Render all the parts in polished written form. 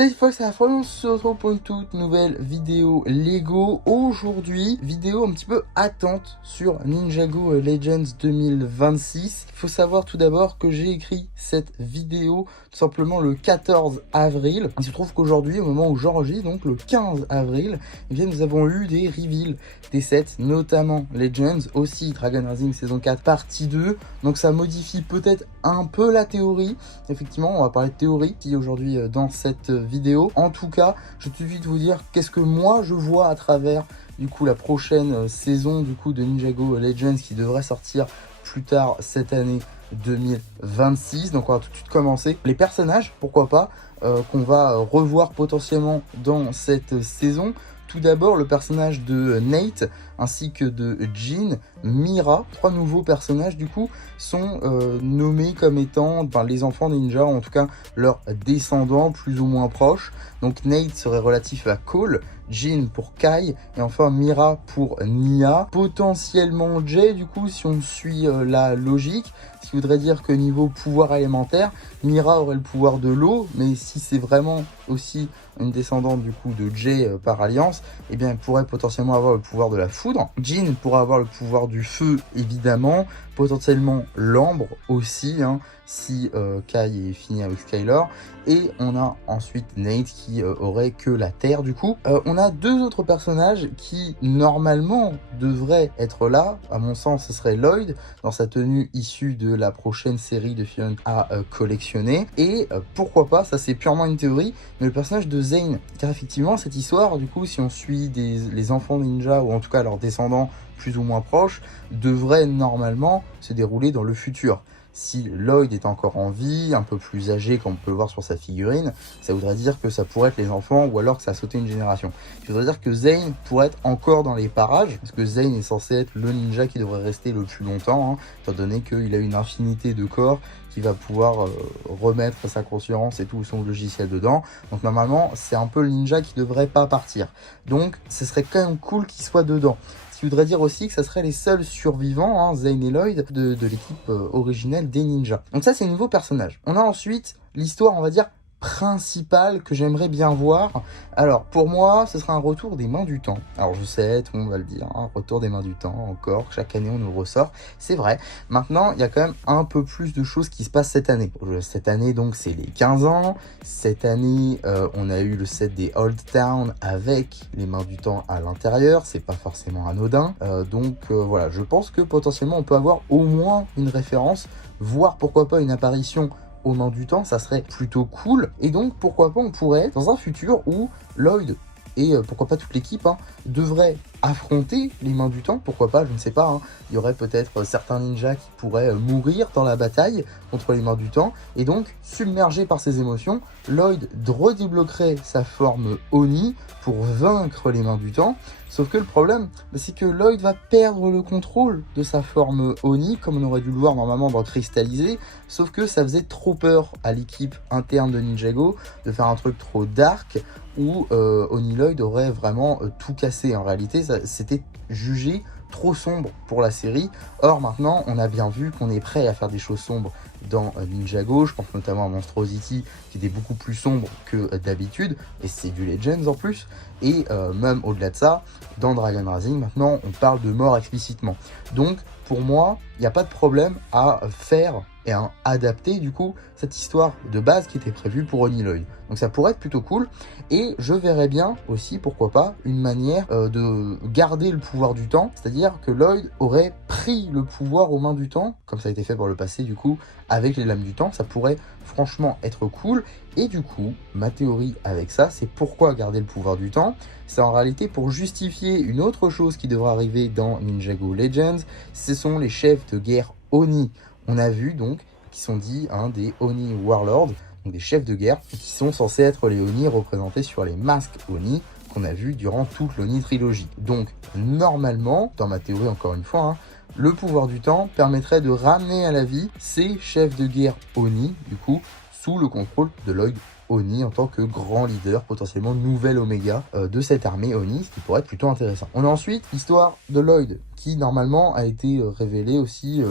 Salut Fox, c'est la fois on se retrouve pour une toute nouvelle vidéo Lego. Aujourd'hui, vidéo un petit peu attente sur Ninjago Legends 2026. Il faut savoir tout d'abord que j'ai écrit cette vidéo tout simplement le 14 avril. Il se trouve qu'aujourd'hui, au moment où j'enregistre, donc le 15 avril, eh bien, nous avons eu des reveals des sets, notamment Legends, aussi Dragon Rising saison 4 partie 2. Donc ça modifie peut-être un peu la théorie. Effectivement, on va parler de théorie qui aujourd'hui dans cette vidéo. En tout cas, je vais tout de suite vous dire qu'est-ce que moi je vois à travers du coup la prochaine saison du coup de Ninjago Legends qui devrait sortir plus tard cette année 2026. Donc on va tout de suite commencer. Les personnages, pourquoi pas, qu'on va revoir potentiellement dans cette saison. Tout d'abord, le personnage de Nate ainsi que de Jin, Mira. Trois nouveaux personnages du coup sont nommés comme étant les enfants des ninjas, en tout cas leurs descendants plus ou moins proches. Donc Nate serait relatif à Cole, Jin pour Kai et enfin Mira pour Nia. Potentiellement Jay du coup si on suit la logique, ce qui voudrait dire que niveau pouvoir élémentaire, Mira aurait le pouvoir de l'eau, mais si c'est vraiment aussi une descendante du coup de Jay par alliance, eh bien elle pourrait potentiellement avoir le pouvoir de la foudre. Jin pourrait avoir le pouvoir du feu évidemment, potentiellement l'ambre aussi, hein, si Kai est fini avec Skylar. Et on a ensuite Nate qui aurait que la terre du coup. On a deux autres personnages qui normalement devraient être là. À mon sens, ce serait Lloyd dans sa tenue issue de la prochaine série de Fion à collectionner. Et pourquoi pas, ça c'est purement une théorie, mais le personnage de Zane. Car effectivement, cette histoire, du coup, si on suit les enfants ninja, ou en tout cas leurs descendants plus ou moins proches, devrait normalement se dérouler dans le futur. Si Lloyd est encore en vie, un peu plus âgé comme on peut le voir sur sa figurine, ça voudrait dire que ça pourrait être les enfants ou alors que ça a sauté une génération. Ça voudrait dire que Zane pourrait être encore dans les parages, parce que Zane est censé être le ninja qui devrait rester le plus longtemps, hein, étant donné qu'il a une infinité de corps qui va pouvoir remettre sa conscience et tout son logiciel dedans. Donc normalement, c'est un peu le ninja qui devrait pas partir. Donc ce serait quand même cool qu'il soit dedans. Ce qui voudrait dire aussi que ça serait les seuls survivants, hein, Zane et Lloyd, de l'équipe originelle des ninjas. Donc ça, c'est un nouveau personnage. On a ensuite l'histoire, on va dire, principale que j'aimerais bien voir. Alors pour moi ce sera un retour des mains du temps. Alors je sais, tout le monde va le dire, hein, retour des mains du temps encore, chaque année on nous le ressort, c'est vrai. Maintenant il y a quand même un peu plus de choses qui se passent cette année. Cette année donc c'est les 15 ans, cette année on a eu le set des Old Town avec les mains du temps à l'intérieur, c'est pas forcément anodin. Donc voilà, je pense que potentiellement on peut avoir au moins une référence, voire pourquoi pas une apparition aux mains du temps, ça serait plutôt cool. Et donc pourquoi pas on pourrait dans un futur où Lloyd et pourquoi pas toute l'équipe hein, devraient affronter les mains du temps, pourquoi pas, je ne sais pas, hein. Il y aurait peut-être certains ninjas qui pourraient mourir dans la bataille contre les mains du temps, et donc, submergé par ses émotions, Lloyd redébloquerait sa forme Oni pour vaincre les mains du temps, sauf que le problème, c'est que Lloyd va perdre le contrôle de sa forme Oni, comme on aurait dû le voir normalement dans Cristallisé, sauf que ça faisait trop peur à l'équipe interne de Ninjago de faire un truc trop dark, où Oni Lloyd aurait vraiment tout cassé. En réalité, c'était jugé trop sombre pour la série. Or maintenant, on a bien vu qu'on est prêt à faire des choses sombres dans Ninjago. Je pense notamment à Monstrosity qui était beaucoup plus sombre que d'habitude, et c'est du Legends en plus. Et même au-delà de ça, dans Dragon Rising, maintenant, on parle de mort explicitement. Donc, pour moi, il n'y a pas de problème à faire et à adapter du coup cette histoire de base qui était prévue pour Oni Lloyd. Donc ça pourrait être plutôt cool, et je verrais bien aussi, pourquoi pas, une manière de garder le pouvoir du temps, c'est-à-dire que Lloyd aurait pris le pouvoir aux mains du temps, comme ça a été fait par le passé du coup, avec les lames du temps. Ça pourrait franchement être cool, et du coup, ma théorie avec ça, c'est pourquoi garder le pouvoir du temps. C'est en réalité pour justifier une autre chose qui devra arriver dans Ninjago Legends, ce sont les chefs de guerre Oni. On a vu donc, qui sont dits des Oni Warlords, donc des chefs de guerre, qui sont censés être les Oni représentés sur les masques Oni qu'on a vu durant toute l'Oni trilogie. Donc normalement, dans ma théorie encore une fois, le pouvoir du temps permettrait de ramener à la vie ces chefs de guerre Oni, du coup, sous le contrôle de Lloyd Oni en tant que grand leader, potentiellement nouvel Oméga de cette armée Oni, ce qui pourrait être plutôt intéressant. On a ensuite l'histoire de Lloyd qui normalement a été révélé aussi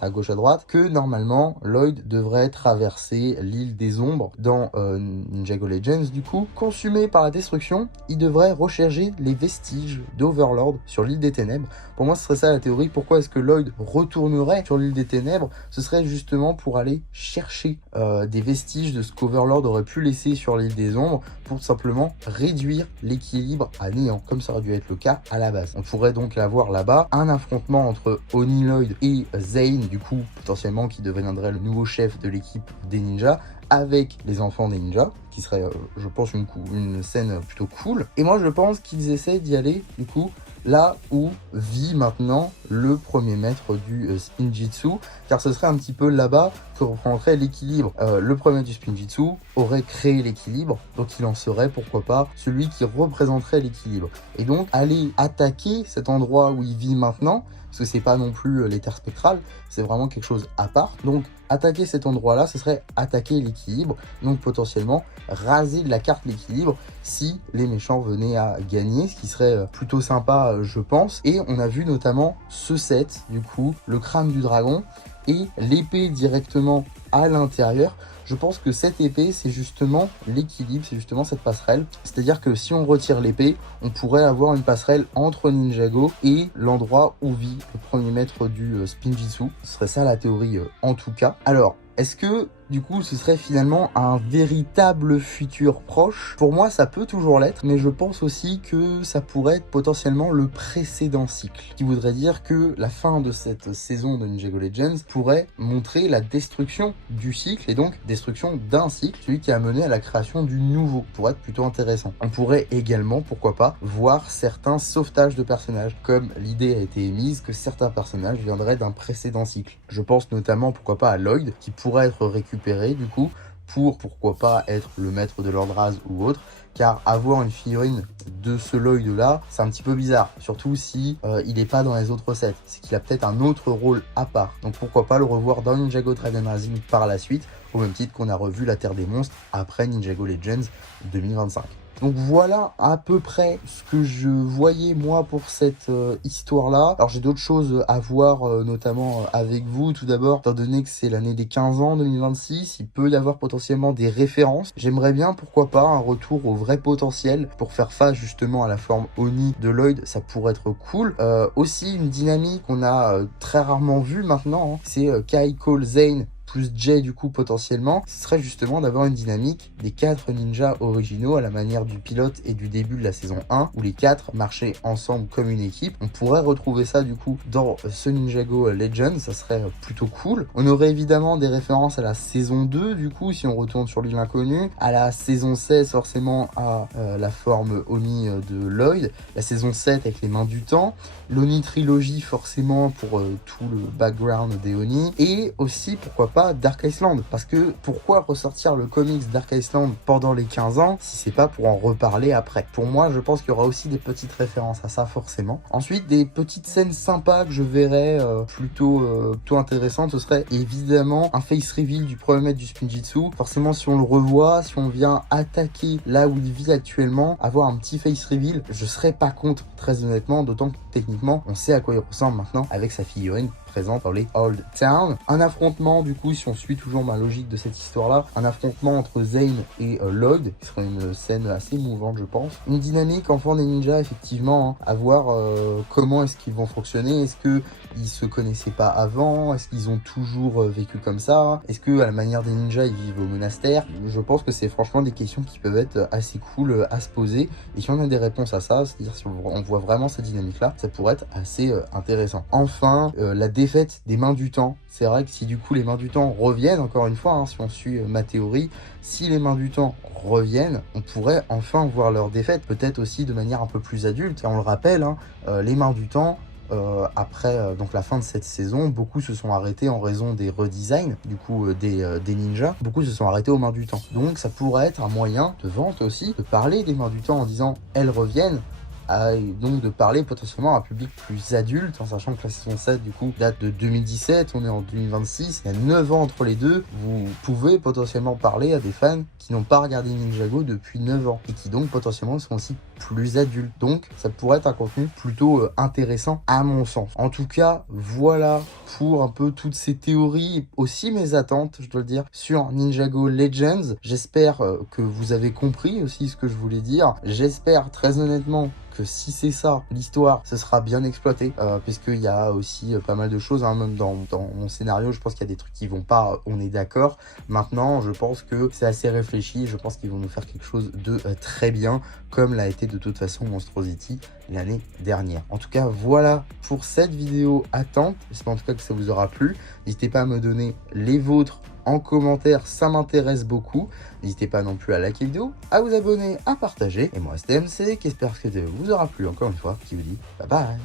à gauche à droite, que normalement Lloyd devrait traverser l'île des ombres dans Ninjago Legends. Du coup, consumé par la destruction, il devrait rechercher les vestiges d'Overlord sur l'île des ténèbres. Pour moi, ce serait ça la théorie. Pourquoi est-ce que Lloyd retournerait sur l'île des ténèbres? Ce serait justement pour aller chercher des vestiges de ce qu'Overlord aurait pu laisser sur l'île des ombres, pour simplement réduire l'équilibre à néant, comme ça aurait dû être le cas à la base. On pourrait donc avoir là-bas un affrontement entre Oni Lloyd et Zane, du coup potentiellement qui deviendrait le nouveau chef de l'équipe des ninjas, avec les enfants des ninjas, qui serait, je pense, une scène plutôt cool. Et moi, je pense qu'ils essaient d'y aller, du coup, là où vit maintenant le premier maître du Spinjitzu, car ce serait un petit peu là-bas que reprendrait l'équilibre. Le premier du Spinjitzu aurait créé l'équilibre, donc il en serait, pourquoi pas, celui qui représenterait l'équilibre. Et donc, aller attaquer cet endroit où il vit maintenant, parce que c'est pas non plus les terres spectrales, c'est vraiment quelque chose à part. Donc, attaquer cet endroit-là, ce serait attaquer l'équilibre, donc potentiellement raser de la carte l'équilibre si les méchants venaient à gagner, ce qui serait plutôt sympa, je pense. Et on a vu notamment ce set, du coup, le crâne du dragon et l'épée directement à l'intérieur. Je pense que cette épée, c'est justement l'équilibre, c'est justement cette passerelle. C'est-à-dire que si on retire l'épée, on pourrait avoir une passerelle entre Ninjago et l'endroit où vit le premier maître du Spinjitzu. Ce serait ça la théorie en tout cas. Alors, est-ce que du coup ce serait finalement un véritable futur proche? Pour moi ça peut toujours l'être, mais je pense aussi que ça pourrait être potentiellement le précédent cycle, qui voudrait dire que la fin de cette saison de Ninjago Legends pourrait montrer la destruction du cycle, et donc destruction d'un cycle, celui qui a mené à la création du nouveau, pour être plutôt intéressant. On pourrait également, pourquoi pas, voir certains sauvetages de personnages, comme l'idée a été émise que certains personnages viendraient d'un précédent cycle. Je pense notamment, pourquoi pas, à Lloyd, qui pourrait être récupéré du coup pour, pourquoi pas, être le maître de Lord Raz ou autre, car avoir une figurine de ce Lloyd là, c'est un petit peu bizarre, surtout si il n'est pas dans les autres sets, c'est qu'il a peut-être un autre rôle à part. Donc pourquoi pas le revoir dans Ninjago Dragon Rising par la suite, au même titre qu'on a revu la Terre des Monstres après Ninjago Legends 2025. Donc voilà à peu près ce que je voyais moi pour cette histoire-là. Alors j'ai d'autres choses à voir, notamment avec vous. Tout d'abord, étant donné que c'est l'année des 15 ans 2026, il peut y avoir potentiellement des références. J'aimerais bien, pourquoi pas, un retour au vrai potentiel pour faire face justement à la forme Oni de Lloyd. Ça pourrait être cool. Aussi une dynamique qu'on a très rarement vue maintenant, hein. C'est Kai, Cole, Zane plus Jay du coup potentiellement, ce serait justement d'avoir une dynamique des 4 ninjas originaux à la manière du pilote et du début de la saison 1, où les 4 marchaient ensemble comme une équipe. On pourrait retrouver ça du coup dans ce Ninjago Legends, ça serait plutôt cool. On aurait évidemment des références à la saison 2 du coup, si on retourne sur l'île inconnue, à la saison 16 forcément à la forme Oni de Lloyd, la saison 7 avec les mains du temps, l'Oni trilogie forcément pour tout le background des Oni, et aussi pourquoi pas Dark Iceland, parce que pourquoi ressortir le comics Dark Iceland pendant les 15 ans si c'est pas pour en reparler après? Pour moi, je pense qu'il y aura aussi des petites références à ça forcément. Ensuite, des petites scènes sympas que je verrais plutôt intéressantes, ce serait évidemment un face reveal du premier maître du Spinjitzu. Forcément, si on le revoit, si on vient attaquer là où il vit actuellement, avoir un petit face reveal, je serais pas contre, très honnêtement, d'autant que techniquement, on sait à quoi il ressemble maintenant avec sa figurine présente dans les Old Town. Un affrontement, du coup, si on suit toujours ma logique de cette histoire-là, un affrontement entre Zane et Lloyd, qui serait une scène assez mouvante, je pense. Une dynamique enfant des ninjas, effectivement, hein, à voir comment est-ce qu'ils vont fonctionner. Est-ce que ils se connaissaient pas avant? Est-ce qu'ils ont toujours vécu comme ça? Est-ce que, à la manière des ninjas, ils vivent au monastère? Je pense que c'est franchement des questions qui peuvent être assez cool à se poser. Et si on a des réponses à ça, c'est-à-dire si on voit vraiment cette dynamique-là, ça pourrait être assez intéressant. Enfin, la défaite des mains du temps. C'est vrai que si du coup les mains du temps reviennent, encore une fois, hein, si on suit ma théorie, si les mains du temps reviennent, on pourrait enfin voir leur défaite, peut-être aussi de manière un peu plus adulte. Et on le rappelle, hein, les mains du temps, après donc la fin de cette saison, beaucoup se sont arrêtés en raison des redesigns du coup des ninjas. Beaucoup se sont arrêtés aux mains du temps. Donc ça pourrait être un moyen de vente aussi, de parler des mains du temps en disant elles reviennent. donc de parler potentiellement à un public plus adulte, en sachant que la saison 7 du coup date de 2017, on est en 2026, il y a 9 ans entre les deux, vous pouvez potentiellement parler à des fans qui n'ont pas regardé Ninjago depuis 9 ans et qui donc potentiellement sont aussi plus adultes. Donc ça pourrait être un contenu plutôt intéressant à mon sens. En tout cas, voilà pour un peu toutes ces théories, aussi mes attentes, je dois le dire, sur Ninjago Legends. J'espère que vous avez compris aussi ce que je voulais dire. J'espère très honnêtement que si c'est ça, l'histoire, ce sera bien exploité, puisqu'il y a aussi pas mal de choses, hein, même dans mon scénario, je pense qu'il y a des trucs qui vont pas, on est d'accord. Maintenant, je pense que c'est assez réfléchi, je pense qu'ils vont nous faire quelque chose de très bien, comme l'a été de toute façon Monstrosity l'année dernière. En tout cas, voilà pour cette vidéo attente. J'espère en tout cas que ça vous aura plu. N'hésitez pas à me donner les vôtres en commentaire, ça m'intéresse beaucoup. N'hésitez pas non plus à liker la vidéo, à vous abonner, à partager. Et moi, c'était MC, qui espère que ça vous aura plu encore une fois, qui vous dit bye bye.